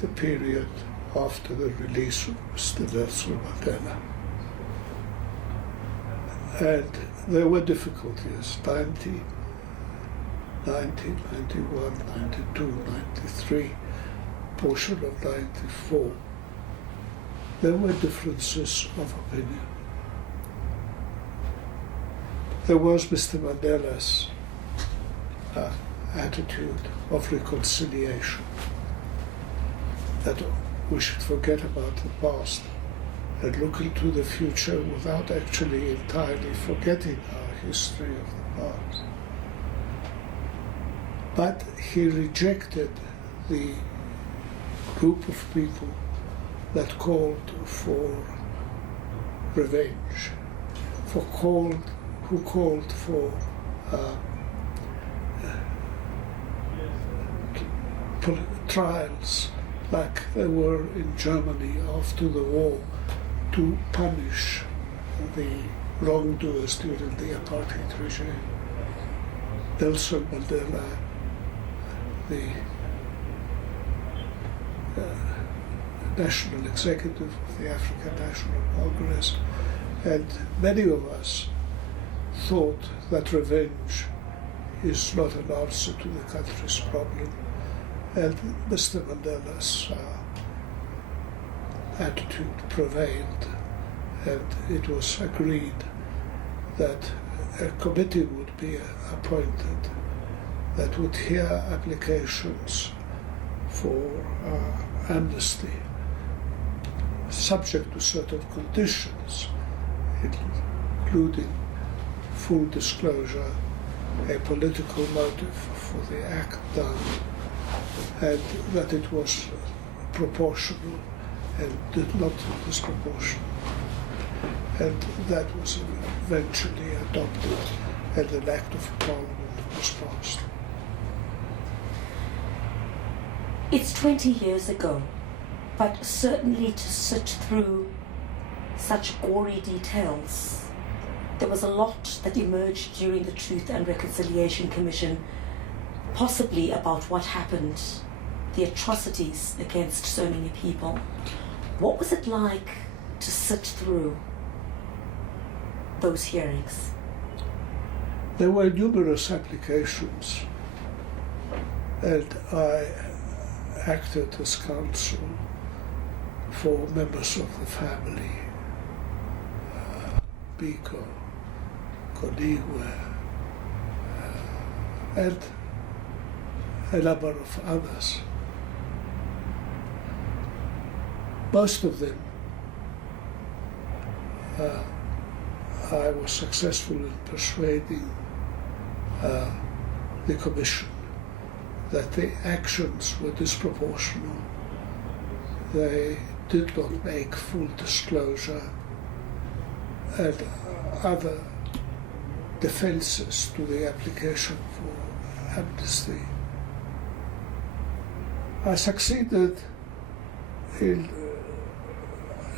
the period after the release of Mr. Nelson Mandela. And there were difficulties, 90, 91, 92, 93, portion of 94. There were differences of opinion. There was Mr. Mandela's attitude of reconciliation, that we should forget about the past and look into the future without actually entirely forgetting our history of the past. But he rejected the group of people that called for revenge, who called for trials like there were in Germany after the war to punish the wrongdoers during the apartheid regime. Nelson Mandela, the National Executive of the African National Congress, and many of us thought that revenge is not an answer to the country's problem. And Mr. Mandela's attitude prevailed, and it was agreed that a committee would be appointed that would hear applications for amnesty, subject to certain conditions, including full disclosure, a political motive for the act done, and that it was proportional and did not disproportionate. And that was eventually adopted, and an act of parliament was passed. It's 20 years ago, but certainly to sift through such gory details, there was a lot that emerged during the Truth and Reconciliation Commission, possibly about what happened, the atrocities against so many people. What was it like to sit through those hearings? There were numerous applications, and I acted as counsel for members of the family, Biko, Koniwe, and a number of others. Most of them I was successful in persuading the Commission that the actions were disproportional. They did not make full disclosure, and other defenses to the application for amnesty. I succeeded in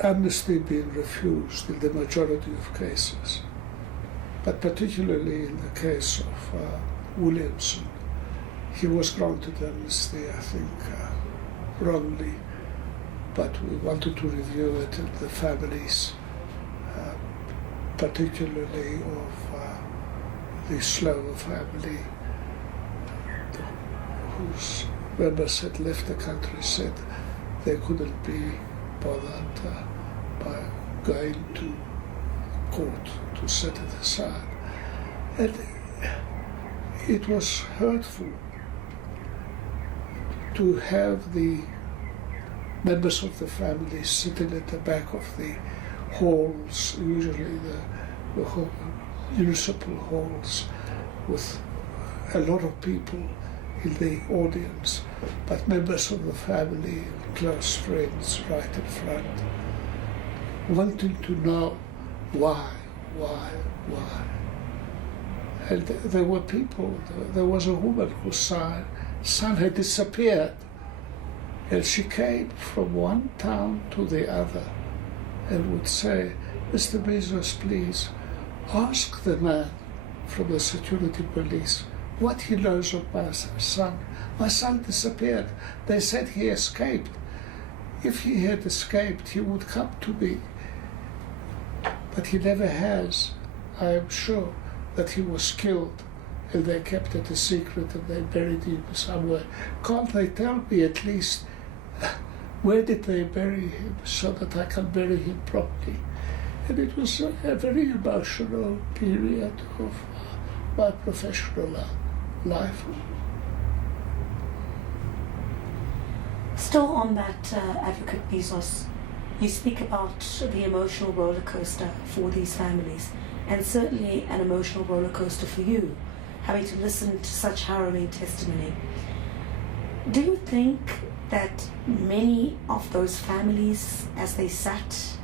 amnesty being refused in the majority of cases, but particularly in the case of Williamson. He was granted amnesty, I think, wrongly, but we wanted to review it in the families, particularly of the Slower family, whose members had left the country, said they couldn't be bothered by going to court to set it aside. And it was hurtful to have the members of the family sitting at the back of the halls, usually the municipal halls, with a lot of people in the audience, but members of the family, close friends right in front, wanting to know why. And there were people, there was a woman whose son had disappeared, and she came from one town to the other and would say, "Mr. Bizos, please, ask the man from the security police what he knows of my son. My son disappeared. They said he escaped, if he had escaped, he would come to me. But he never has. I am sure that he was killed and they kept it a secret and they buried him somewhere. Can't they tell me at least where did they bury him so that I can bury him properly? And it was a very emotional period of my professional life. Still on that, Advocate Bizos, you speak about the emotional roller coaster for these families, and certainly an emotional roller coaster for you, having to listen to such harrowing testimony. Do you think that many of those families, as they sat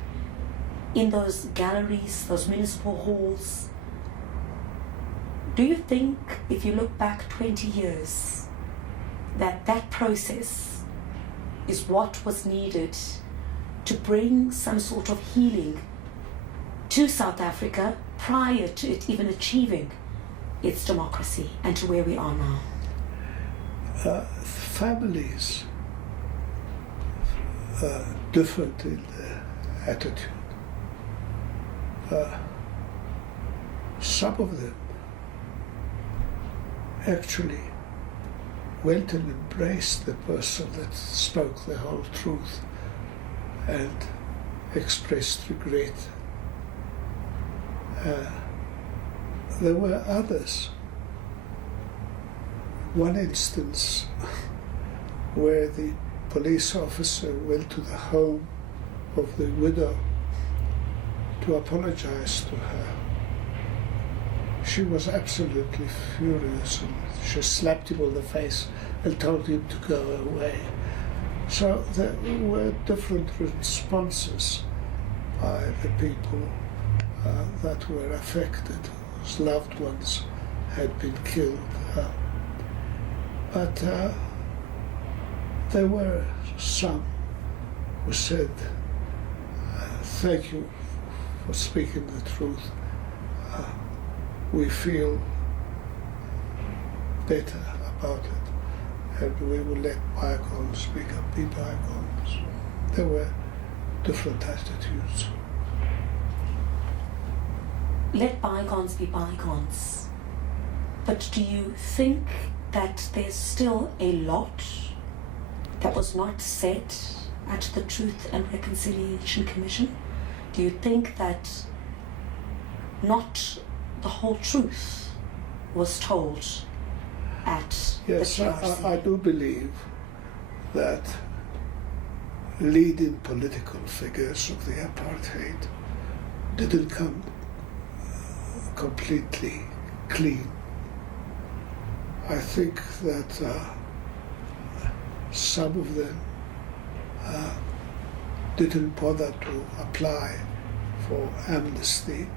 in those galleries, those municipal halls, do you think, if you look back 20 years, that that process is what was needed to bring some sort of healing to South Africa prior to it even achieving its democracy and to where we are now? Families differed in their attitude. Some of them actually went and embraced the person that spoke the whole truth and expressed regret. There were others. One instance where the police officer went to the home of the widow to apologize to her. She was absolutely furious and she slapped him on the face and told him to go away. So there were different responses by the people that were affected, whose loved ones had been killed. But there were some who said, thank you for speaking the truth. We feel better about it, and we will let bygones be bygones. There were different attitudes. Let bygones be bygones. But do you think that there's still a lot that was not said at the Truth and Reconciliation Commission? Do you think that not the whole truth was told at yes, the TRC? I do believe that leading political figures of the apartheid didn't come completely clean. I think that some of them didn't bother to apply for amnesty.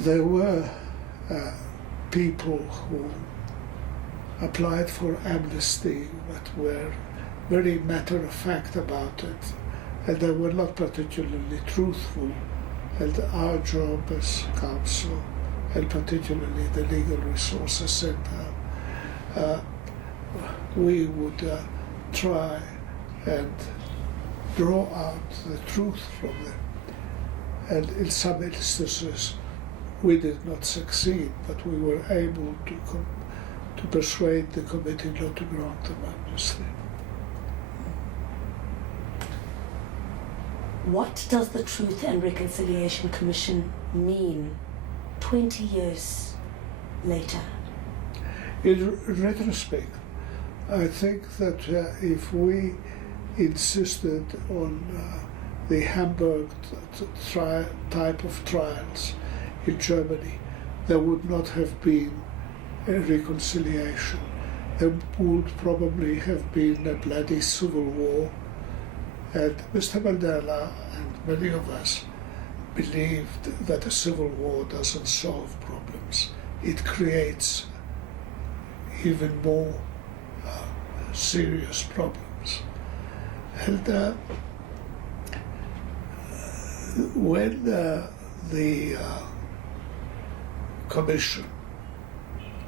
There were people who applied for amnesty but were very matter-of-fact about it, and they were not particularly truthful. And our job as council, and particularly the Legal Resources Centre, we would try and draw out the truth from them. And in some instances, we did not succeed, but we were able to persuade the committee not to grant them amnesty. What does the Truth and Reconciliation Commission mean 20 years later? In retrospect, I think that if we insisted on the Hamburg type of trials in Germany, there would not have been a reconciliation. There would probably have been a bloody civil war. And Mr. Mandela and many of us believed that a civil war doesn't solve problems. It creates even more serious problems. And when the Commission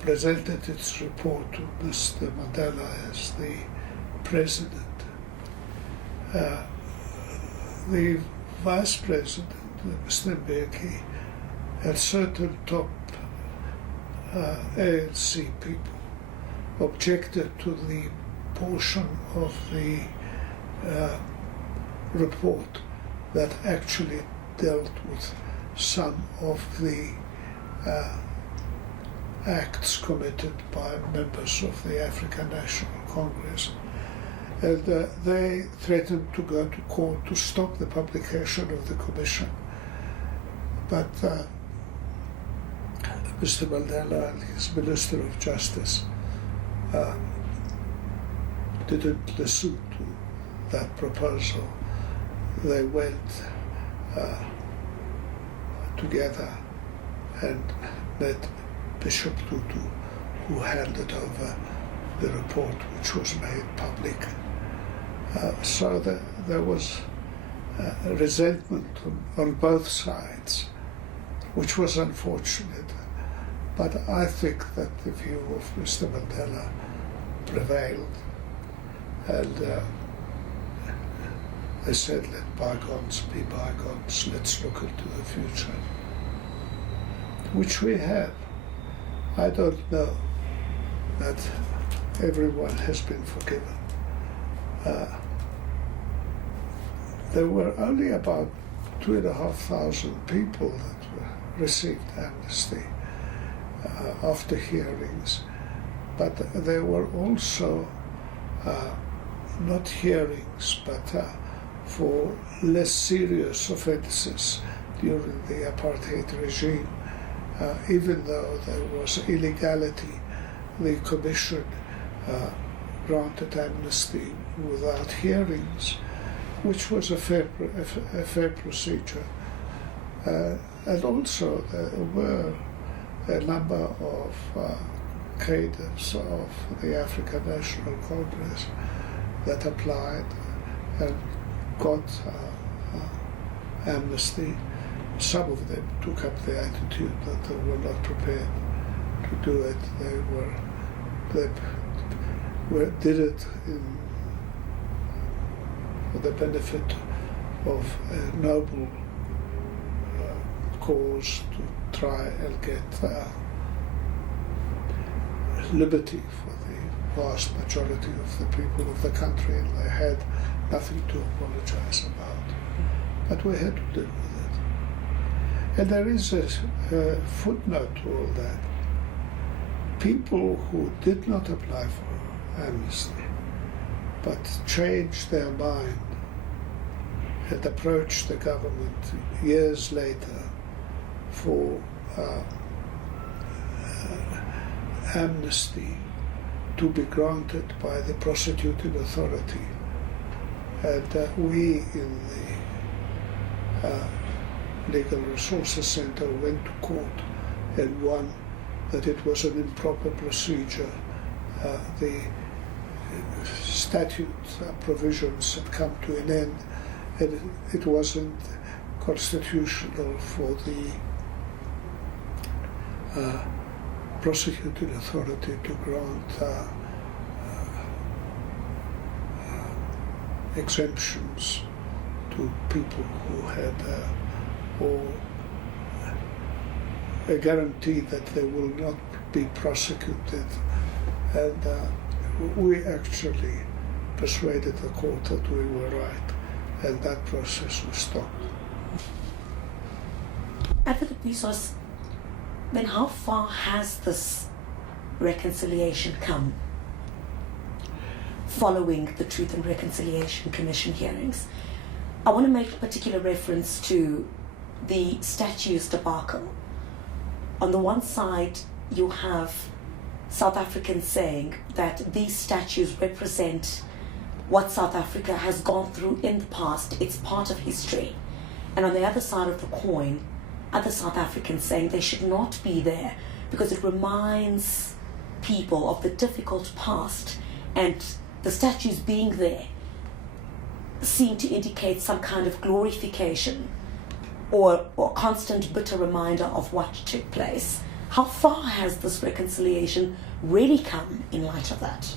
presented its report to Mr. Mandela as the President, the Vice President, Mr. Mbeki, and certain top ANC people objected to the portion of the report that actually dealt with some of the acts committed by members of the African National Congress. And they threatened to go to court to stop the publication of the commission. But Mr. Mandela and his Minister of Justice didn't listen to that proposal. They went together and met Bishop Tutu, who handed over the report, which was made public. So there was resentment on both sides, which was unfortunate. But I think that the view of Mr. Mandela prevailed, and they said, let bygones be bygones, let's look into the future, which we have. I don't know that everyone has been forgiven. There were only about 2,500 people that received amnesty after hearings, but there were also not hearings, but for less serious offences during the apartheid regime. Even though there was illegality, the Commission granted amnesty without hearings, which was a fair procedure. And also there were a number of cadres of the African National Congress that applied and got amnesty. Some of them took up the attitude that they were not prepared to do it. They did it for the benefit of a noble cause to try and get liberty for the vast majority of the people of the country, and they had nothing to apologize about. But we had to deal with it. And there is a footnote to all that. People who did not apply for amnesty, but changed their mind and approached the government years later for amnesty to be granted by the prosecuting authority. And we in the Legal Resources Center went to court and won that it was an improper procedure. The statute provisions had come to an end, and it wasn't constitutional for the prosecuting authority to grant exemptions to people who had or a guarantee that they will not be prosecuted. And we actually persuaded the court that we were right, and that process was stopped. Advocate Bizos, then how far has this reconciliation come following the Truth and Reconciliation Commission hearings? I want to make a particular reference to the statues debacle. On the one side, you have South Africans saying that these statues represent what South Africa has gone through in the past. It's part of history. And on the other side of the coin, other South Africans saying they should not be there because it reminds people of the difficult past, and the statues being there seem to indicate some kind of glorification or constant bitter reminder of what took place. How far has this reconciliation really come in light of that?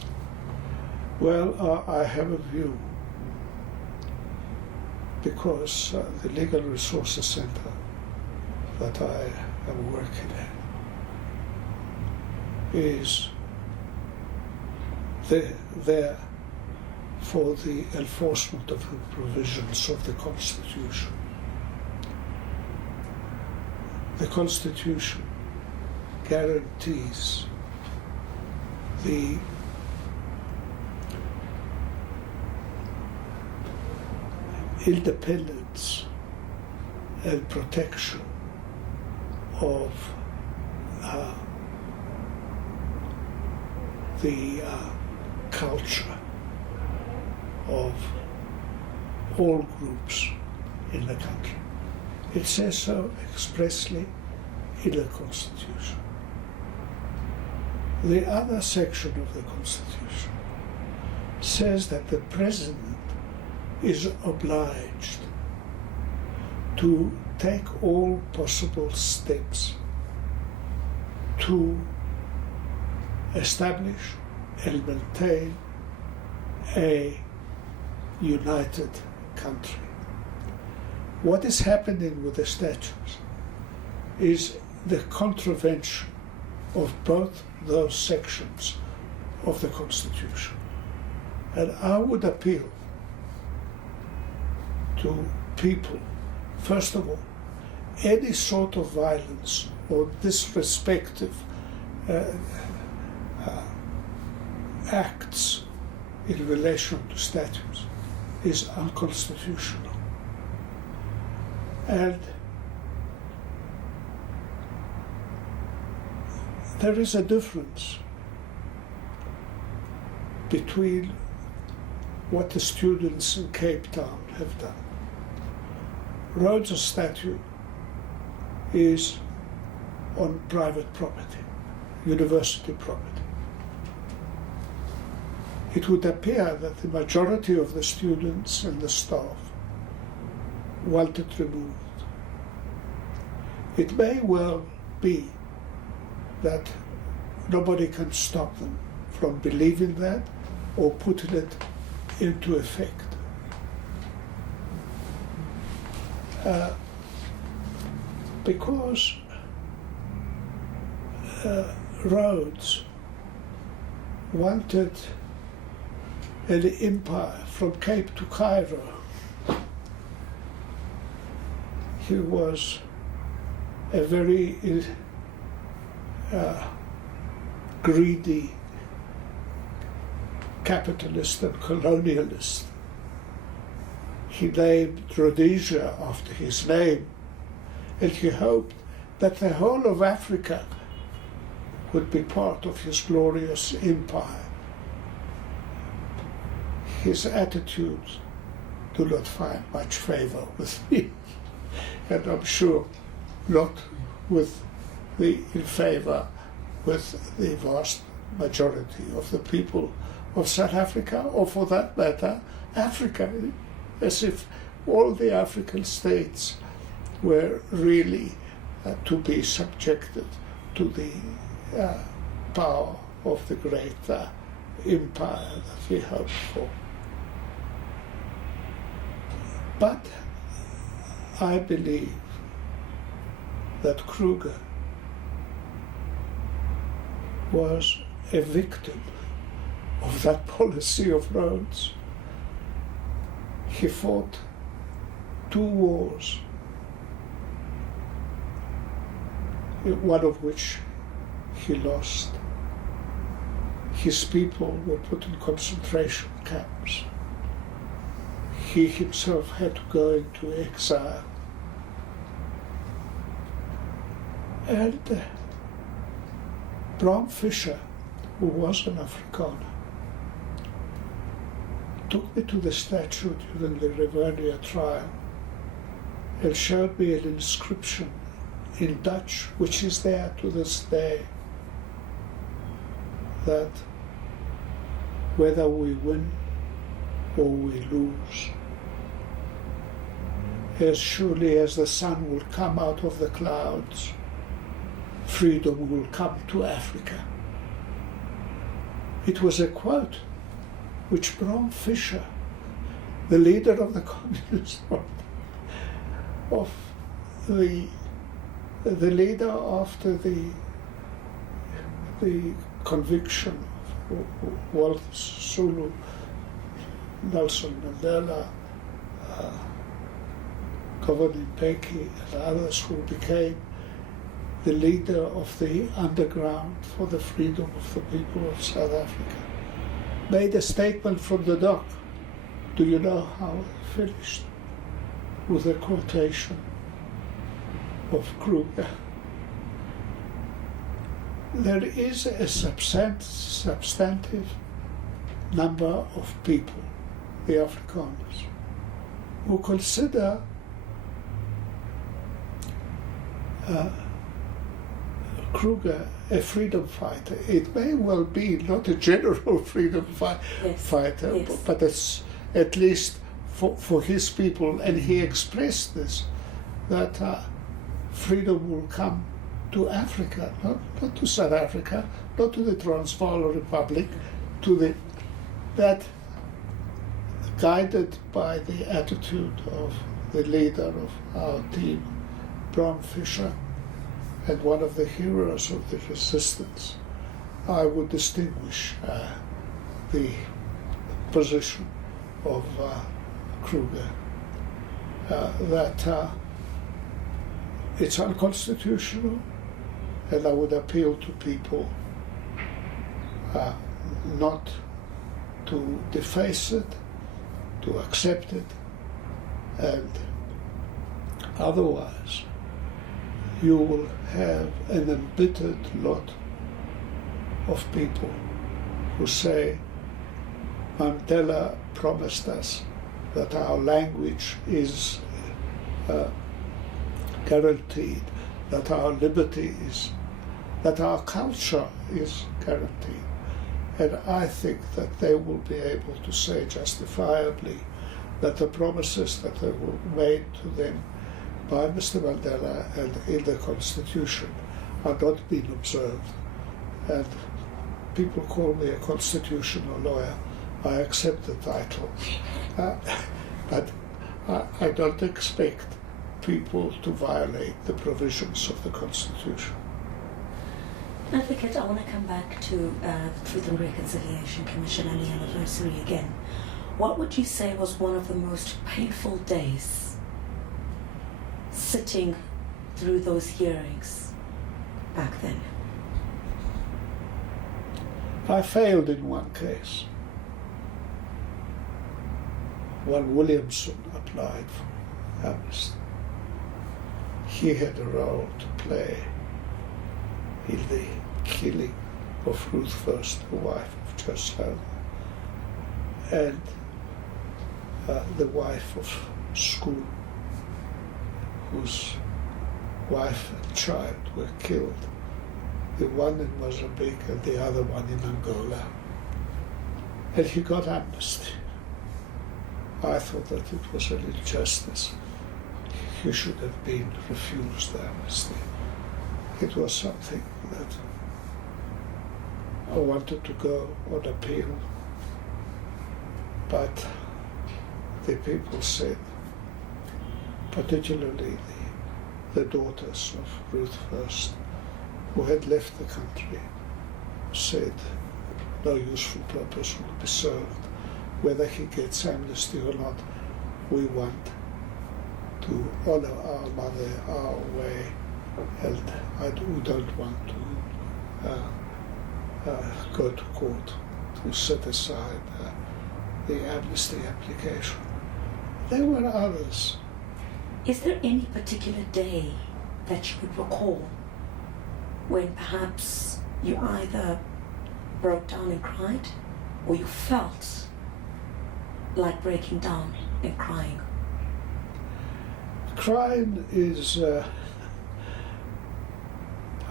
Well, I have a view because the Legal Resources Center that I am working in is there for the enforcement of the provisions of the Constitution. The Constitution guarantees the independence and protection of the culture of all groups in the country. It says so expressly in the Constitution. The other section of the Constitution says that the President is obliged to take all possible steps to establish and maintain a united country. What is happening with the statutes is the contravention of both those sections of the Constitution. And I would appeal to people, first of all, any sort of violence or disrespectful acts in relation to statutes is unconstitutional. And there is a difference between what the students in Cape Town have done. Rhodes' statue is on private property, university property. It would appear that the majority of the students and the staff want it removed. It may well be that nobody can stop them from believing that or putting it into effect. Because Rhodes wanted an empire from Cape to Cairo. He was a very greedy capitalist and colonialist. He named Rhodesia after his name, and he hoped that the whole of Africa would be part of his glorious empire. His attitudes do not find much favor with me, and I'm sure not with in favor with the vast majority of the people of South Africa, or for that matter, Africa, as if all the African states were really to be subjected to the power of the great empire that we hoped for. But I believe that Kruger was a victim of that policy of Rhodes. He fought 2 wars, one of which he lost. His people were put in concentration camps. He himself had to go into exile. And Bram Fischer, who was an Afrikaner, took me to the statue during the Rivonia trial and showed me an inscription in Dutch, which is there to this day, that whether we win or we lose, as surely as the sun will come out of the clouds, freedom will come to Africa. It was a quote which Bram Fischer the leader of the Communist Party, of the leader after the conviction of Walter Sisulu, Nelson Mandela, Govan Mbeki, and others who became the leader of the underground for the freedom of the people of South Africa, made a statement from the dock. Do you know how it finished? With a quotation of Kruger. There is a substantive number of people, the Afrikaners, who consider Kruger a freedom fighter. It may well be not a general freedom fighter, yes. but it's at least for his people, and he expressed this, that freedom will come to Africa, not to South Africa, not to the Transvaal Republic, that guided by the attitude of the leader of our team, Bram Fischer, and one of the heroes of the resistance, I would distinguish the position of Kruger, that it's unconstitutional, and I would appeal to people not to deface it, to accept it, and otherwise you will have an embittered lot of people who say Mandela promised us that our language is guaranteed, that our liberty is, that our culture is guaranteed. And I think that they will be able to say justifiably that the promises that were made to them by Mr. Mandela and in the Constitution are not being observed. And people call me a constitutional lawyer. I accept the title. But I don't expect people to violate the provisions of the Constitution. Advocate, I want to come back to the Truth and Reconciliation Commission and the anniversary again. What would you say was one of the most painful days sitting through those hearings back then? I failed in one case. When Williamson applied for amnesty, he had a role to play in the killing of Ruth First, the wife of Judge Helmer, and the wife of School, whose wife and child were killed, the one in Mozambique and the other one in Angola. And he got amnesty. I thought that it was an injustice. He should have been refused amnesty. It was something that I wanted to go on appeal, but the people said, particularly the daughters of Ruth First, who had left the country, said no useful purpose will be served. Whether he gets amnesty or not, we want to honor our mother our way, and we don't want to go to court to set aside the amnesty application. There were others. Is there any particular day that you would recall when perhaps you either broke down and cried, or you felt like breaking down and crying? Crying is,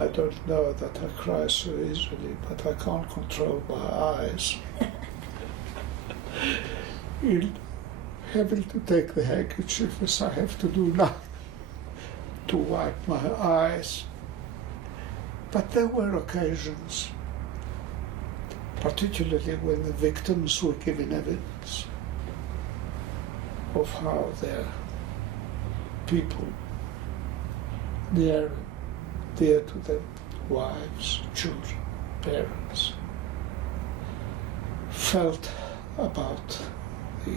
I don't know that I cry so easily, but I can't control my eyes. In having to take the handkerchief, as I have to do now, to wipe my eyes. But there were occasions, particularly when the victims were giving evidence, of how their people near dear to them, wives, children, parents, felt about the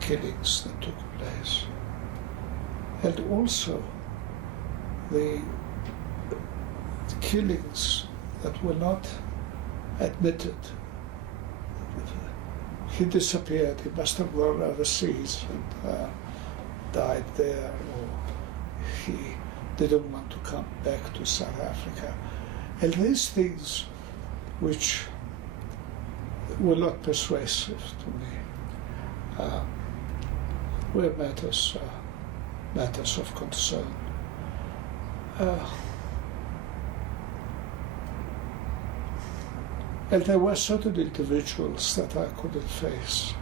killings that took place, and also the killings that were not admitted. He disappeared. He must have gone overseas and died there, or he didn't want to come back to South Africa. And these things which were not persuasive to me were matters of concern. And there were certain individuals that I couldn't face.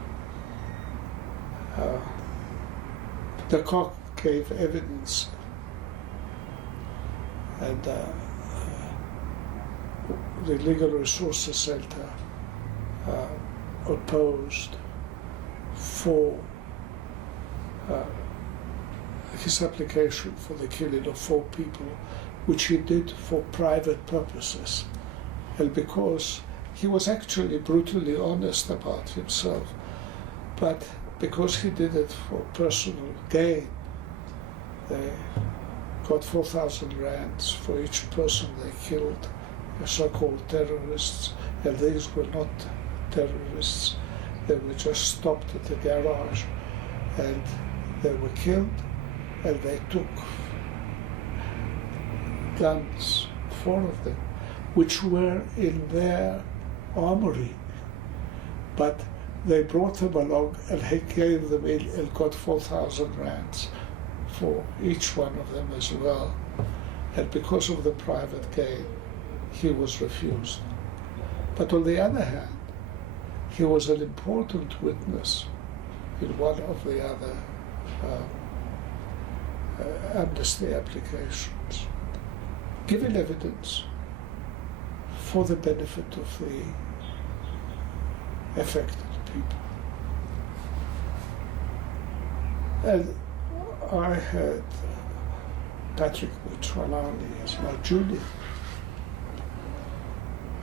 The court gave evidence, and the Legal Resources Center opposed for his application for the killing of 4 people, which he did for private purposes, and because he was actually brutally honest about himself, but because he did it for personal gain, they got 4,000 rands for each person they killed, so-called terrorists, and these were not terrorists. They were just stopped at the garage, and they were killed, and they took guns, 4 of them, which were in their armory, but they brought them along, and he gave them in and got 4,000 rands for each one of them as well. And because of the private gain, he was refused. But on the other hand, he was an important witness in one of the other amnesty applications, giving evidence for the benefit of the affected people. And I had Patrick Mutwalani as my junior.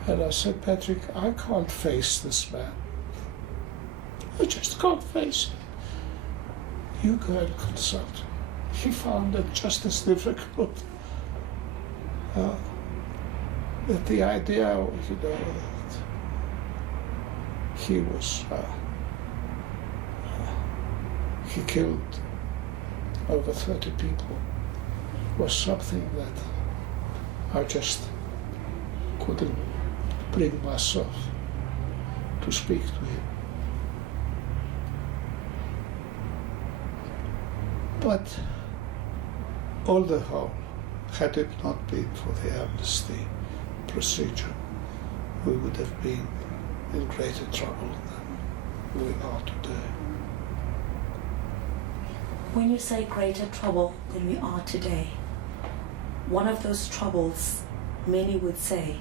And I said, Patrick, I can't face this man. I just can't face him. You go and consult him. He found it just as difficult. That the idea, that he was, he killed over 30 people, was something that I just couldn't bring myself to speak to him. But on the whole, had it not been for the amnesty procedure, we would have been in greater trouble than we are today. When you say greater trouble than we are today, one of those troubles, many would say,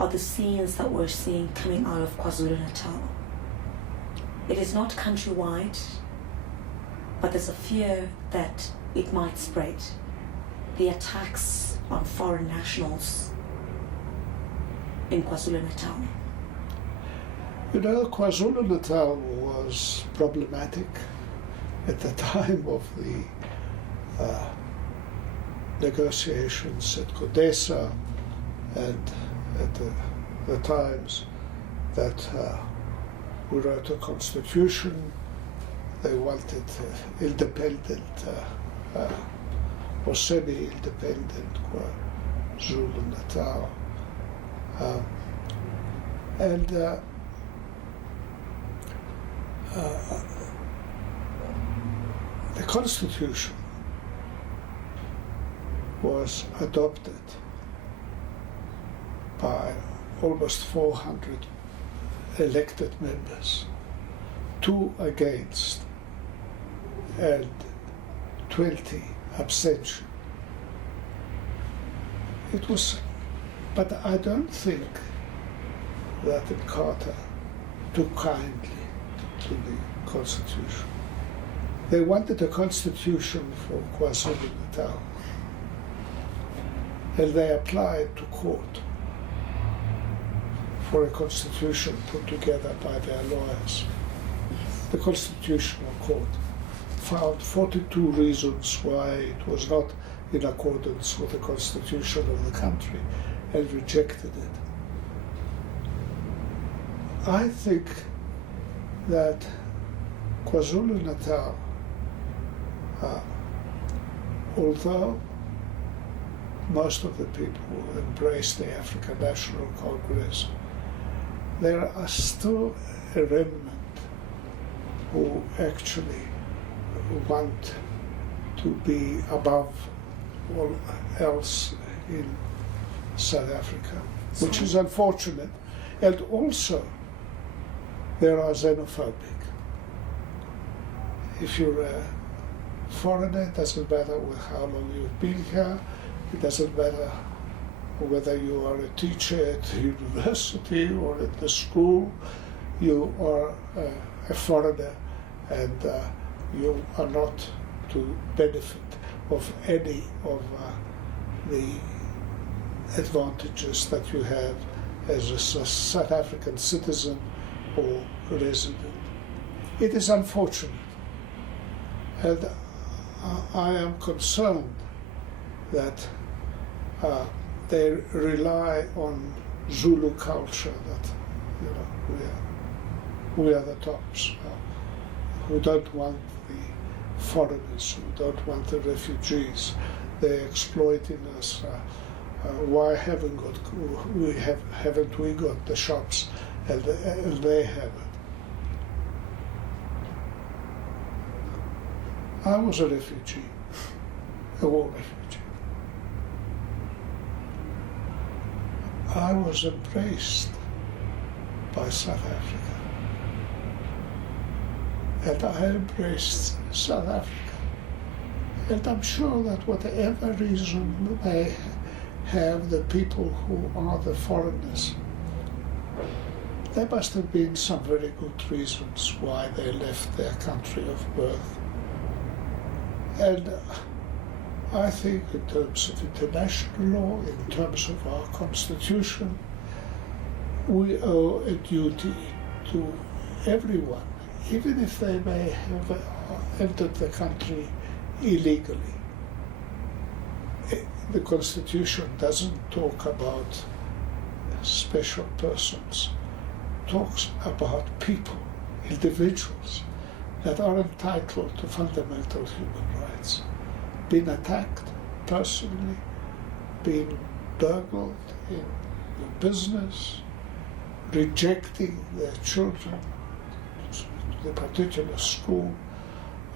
are the scenes that we're seeing coming out of KwaZulu-Natal. It is not countrywide, but there's a fear that it might spread. The attacks on foreign nationals in KwaZulu-Natal. KwaZulu-Natal was problematic at the time of the negotiations at Kodesa, and at the times that we wrote a constitution. They wanted independent or semi-independent KwaZulu-Natal. The constitution was adopted by almost 400 elected members, 2 against, and 20 abstention. It was, but I don't think that Carter took kindly to the constitution. They wanted a constitution for KwaZulu-Natal, and they applied to court for a constitution put together by their lawyers. The Constitutional Court found 42 reasons why it was not in accordance with the constitution of the country and rejected it. I think that KwaZulu-Natal, although most of the people embraced the African National Congress, there are still a remnant who actually want to be above all else in South Africa, which is unfortunate. And also, there are xenophobic. If you're a foreigner, it doesn't matter how long you've been here, it doesn't matter whether you are a teacher at the university or at the school, you are a foreigner, and you are not to benefit of any of the advantages that you have as a South African citizen or resident. It is unfortunate, and I am concerned that they rely on Zulu culture, that we are the tops, who don't want the foreigners, who don't want the refugees. They're exploiting us. Why haven't we got the shops and they have it? I was a refugee, a war refugee. I was embraced by South Africa, and I embraced South Africa. And I'm sure that whatever reason they have, the people who are the foreigners, there must have been some very good reasons why they left their country of birth. And I think in terms of international law, in terms of our constitution, we owe a duty to everyone, even if they may have entered the country illegally. The Constitution doesn't talk about special persons, it talks about people, individuals that are entitled to fundamental human rights. Being attacked personally, being burgled in your business, rejecting their children to the particular school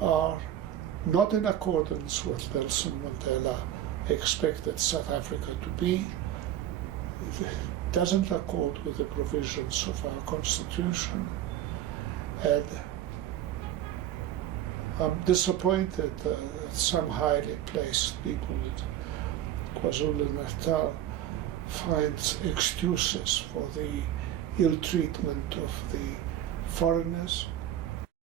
are not in accordance with Nelson Mandela expected South Africa to be. It doesn't accord with the provisions of our constitution, and I'm disappointed that some highly placed people in KwaZulu-Natal find excuses for the ill treatment of the foreigners